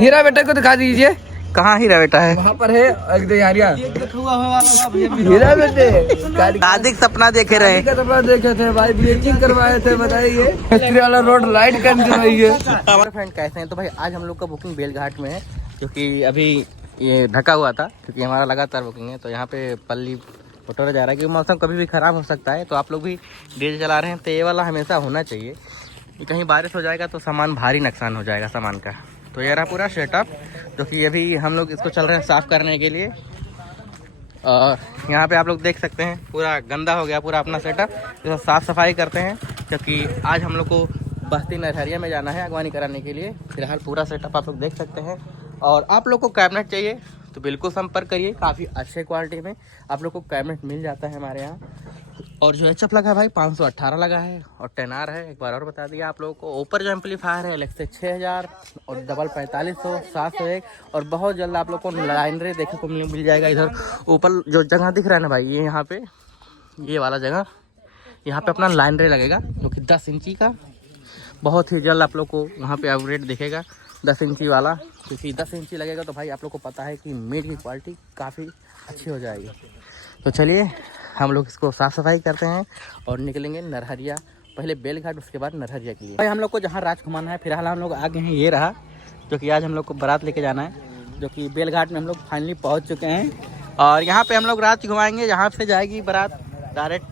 हीरा बेटा को दिखा दीजिए। कहाँ हीरा बेटा है? वहाँ पर है हीरा बेटे। शादी का सपना देखे रहे का सपना देखे थे भाई, ब्लीचिंग करवाए थे, बताइए मिस्त्री वाला रोड लाइट कर रही है। हमारे फ्रेंड कैसे हैं? तो भाई आज हम लोग का बुकिंग बेलघाट में है, क्योंकि अभी ये ढका हुआ था, क्योंकि हमारा लगातार बुकिंग है। तो यहाँ पे पल्ली पटोरा जा रहा है, क्योंकि मौसम कभी भी ख़राब हो सकता है। तो आप लोग भी डीजे चला रहे हैं तो ये वाला हमेशा होना चाहिए, कि कहीं बारिश हो जाएगा तो सामान भारी नुकसान हो जाएगा सामान का। तो ये रहा पूरा सेटअप, जो कि अभी हम लोग इसको चल रहे हैं साफ़ करने के लिए। और यहाँ पे आप लोग देख सकते हैं पूरा गंदा हो गया पूरा अपना सेटअप, इसको साफ़ सफाई करते हैं, क्योंकि आज हम लोग को बस्ती नरहरिया में जाना है अगवानी कराने के लिए। फिलहाल पूरा सेटअप आप लोग देख सकते हैं। और आप लोग को कैबिनेट चाहिए तो बिल्कुल संपर्क करिए, काफ़ी अच्छे क्वालिटी में आप लोग को कैबिनेट मिल जाता है हमारे यहाँ। और जो एचएफ लगा है भाई 518 लगा है, और 10R है। एक बार और बता दिया आप लोगों को। ऊपर जो एम्पलीफायर है अलग से 6000 और डबल 4500 701। और बहुत जल्द आप लोग को लाइनरे देखने को मिल जाएगा। इधर ऊपर जो जगह दिख रहा है ना भाई, ये यहाँ पे ये वाला जगह, यहाँ पे अपना लाइनरे लगेगा, जो कि 10 इंची का। बहुत ही जल्द आप लोग को वहाँ पे अपग्रेड दिखेगा 10 इंची वाला, क्योंकि 10 इंची लगेगा तो भाई आप लोग को पता है कि मीट की क्वालिटी काफ़ी अच्छी हो जाएगी। तो चलिए हम लोग इसको साफ़ सफाई करते हैं और निकलेंगे नरहरिया, पहले बेलघाट उसके बाद नरहरिया के लिए। भाई हम लोग को जहाँ राज घुमाना है, फिलहाल हम लोग आगे हैं, ये रहा, जो कि आज हम लोग को बारात लेके जाना है, जो कि बेलघाट में हम लोग फाइनली पहुँच चुके हैं। और यहाँ पे हम लोग रात घुमाएंगे, जहाँ से जाएगी बारात डायरेक्ट,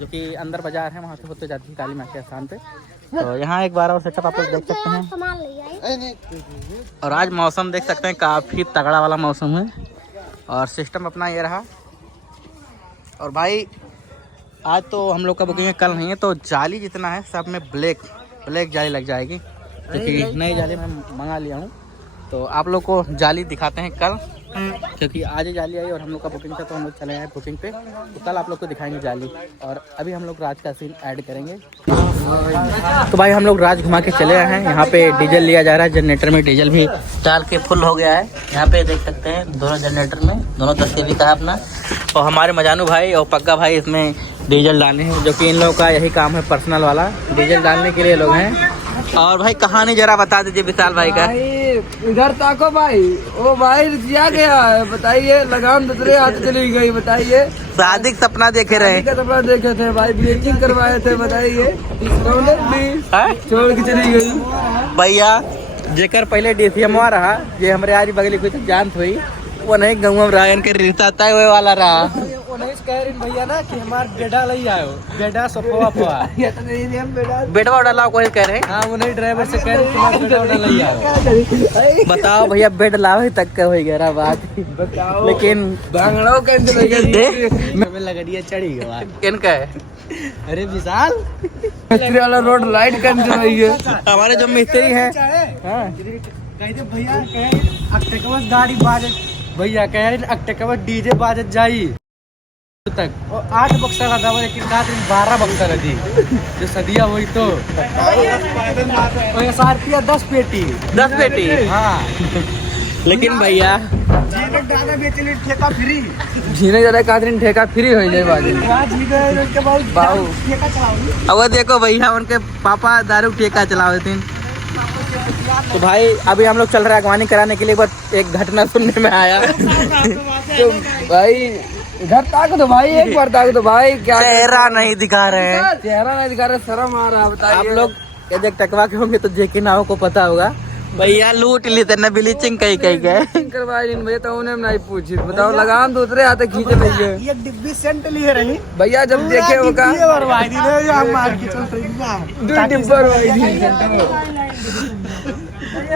जो कि अंदर बाजार है, वहाँ से होते जाती है काली माँ के स्थान पे। तो यहाँ एक बार और सेटअप आप लोग देख सकते हैं। और आज मौसम देख सकते हैं काफ़ी तगड़ा वाला मौसम है। और सिस्टम अपना ये रहा। और भाई आज तो हम लोग का बुकिंग है, कल नहीं है। तो जाली जितना है सब में ब्लैक जाली लग जाएगी, क्योंकि नई जाली मैं मंगा लिया हूँ। तो आप लोग को जाली दिखाते हैं कल, क्योंकि आज ही जाली आई और हम लोग का बुकिंग था, तो हम लोग चले हैं बुकिंग पे। तो कल आप लोग को दिखाएंगे जाली। और अभी हम लोग राज का सीन ऐड करेंगे। तो भाई हम लोग राज घुमा के चले आए हैं। यहाँ पे डीजल लिया जा रहा है, जनरेटर में डीजल भी डाल के फुल हो गया है। यहाँ पे देख सकते हैं दोनों जनरेटर में दोनों 10 kV का है अपना। और हमारे मजानू भाई और पक्का भाई इसमें डीजल डालने हैं, जो कि इन लोगों का यही काम है पर्सनल वाला, डीजल डालने के लिए लोग हैं। और भाई कहानी जरा बता दीजिए विशाल भाई का। इधर ताको भाई, ओ भाई क्या गया है बताइए, लगाम दूसरे हाथ चली गई, बताइए शादी का सपना देखे रहे का सपना देखे थे भाई, ब्लीचिंग करवाए थे, बताइए छोड़ के चली गई। भैया जेकर पहले DCM रहा, ये हमारे यारी बगली कोई जान हुई, वो नहीं गाँव रायन के रिश्ता तय हुए वाला रहा। भैया ना कि हमारे बेटा ले आयो, बेटा सोफा बेटवा डाला कोई कह रहे। हाँ, वो नहीं ड्राइवर से कह रहे बताओ भैया, बेड लावे तक का हो गया बात। बताओ, लेकिन बांगड़ो लगड़िया चढ़ी गया किनका है? अरे विशाल मिस्त्री वाला रोड लाइट कर रही है। हमारे जो मिस्त्री हैं भैया गाड़ी बाजत, भैया कह रहे अक्टकबत डीजे बाजत जाई तक, और 8 बक्सा का था, लेकिन 12 बक्सा थी जो सदिया हुई। तो SRP 10 पेटी। हाँ लेकिन भैया ठेका फ्री, झीने ज्यादा कादरीन ठेका फ्री हो जाए बाबू। अब देखो भैया उनके पापा दारू ठेका चलावे थे। तो भाई अभी हम लोग चल रहे हैं अगवानी कराने के लिए। बस एक घटना सुनने में आया। तो भाई इधर ताक दो भाई, एक बार ताक दो भाई। क्या चेहरा नहीं दिखा रहे हैं, चेहरा नहीं दिखा रहे, शर्म आ रहा है, बताइए। आप लोग जब टकवा के होंगे तो जेके नाव को पता होगा। भैया लूट लेते न ब्लीचिंग कहीं गए करवाई भैया, तो उन्हें नहीं पूछी। बताओ लगाम दूसरे हाथ खींचे भैया, ये डिब्बी सेंट लिए रही भैया, जब देखे होगा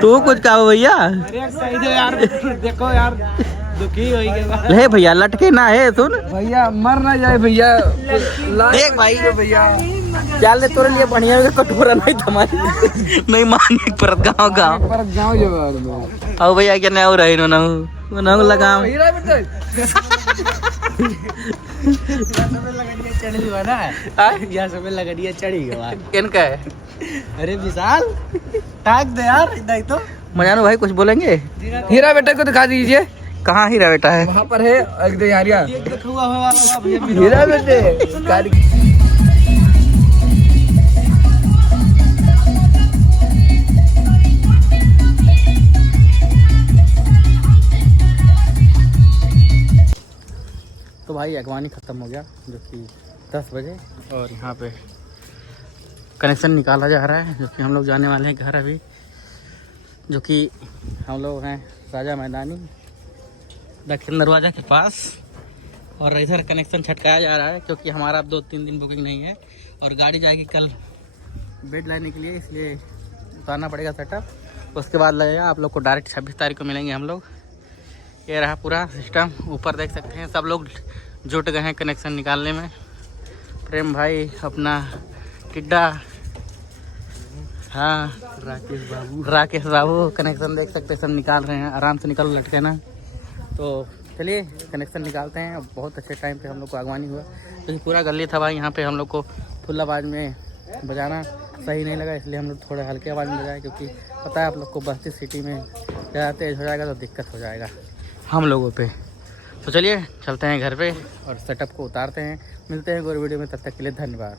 तू कुछ कहो भैया। देखो यार दुखी हो गया भैया, लटके ना है सुन भैया, मर ना जाए भैया। देख भाई भैया चल ले तोरे लिए बढ़िया कटोरा नहीं थमारी नहीं माने परत गाँव जो आओ भैया क्या नहीं रही ना लगाओ लगड़िया चढ़ी गया। किनका है? अरे विशाल टाक दे यार, नहीं तो मजानू भाई कुछ बोलेंगे? हीरा बेटे को दिखा दीजिए। कहाँ हीरा बेटा है? वहाँ पर है हीरा बेटे। भाई अगवानी ख़त्म हो गया जो कि 10 बजे, और यहाँ पे कनेक्शन निकाला जा रहा है, जो कि हम लोग जाने वाले हैं घर अभी, जो कि हम लोग हैं राजा मैदानी दक्षिण दरवाज़ा के पास। और इधर कनेक्शन छटकाया जा रहा है क्योंकि हमारा अब 2-3 दिन बुकिंग नहीं है और गाड़ी जाएगी कल बेड लाने के लिए, इसलिए उतारना पड़ेगा सेटअप। उसके बाद लगेगा आप लोग को डायरेक्ट 26 तारीख को मिलेंगे हम लोग। ये रहा पूरा सिस्टम, ऊपर देख सकते हैं सब लोग जुट गए हैं कनेक्शन निकालने में। प्रेम भाई अपना टिड्डा, हाँ राकेश बाबू कनेक्शन देख सकते हैं सब निकाल रहे हैं, आराम से निकल लटके ना। तो चलिए कनेक्शन निकालते हैं। बहुत अच्छे टाइम पे हम लोग को आगवानी हुआ क्योंकि पूरा गली था भाई, यहाँ पे हम लोग को फुल आवाज़ में बजाना सही नहीं लगा, इसलिए हम लोग थोड़े हल्के आवाज़ में बजाए, क्योंकि पता है आप लोग को बस्ती सिटी में ज़्यादा तेज़ हो जाएगा तो दिक्कत हो जाएगा हम लोगों पे। तो चलिए चलते हैं घर पे और सेटअप को उतारते हैं। मिलते हैं एक और वीडियो में, तब तक के लिए धन्यवाद।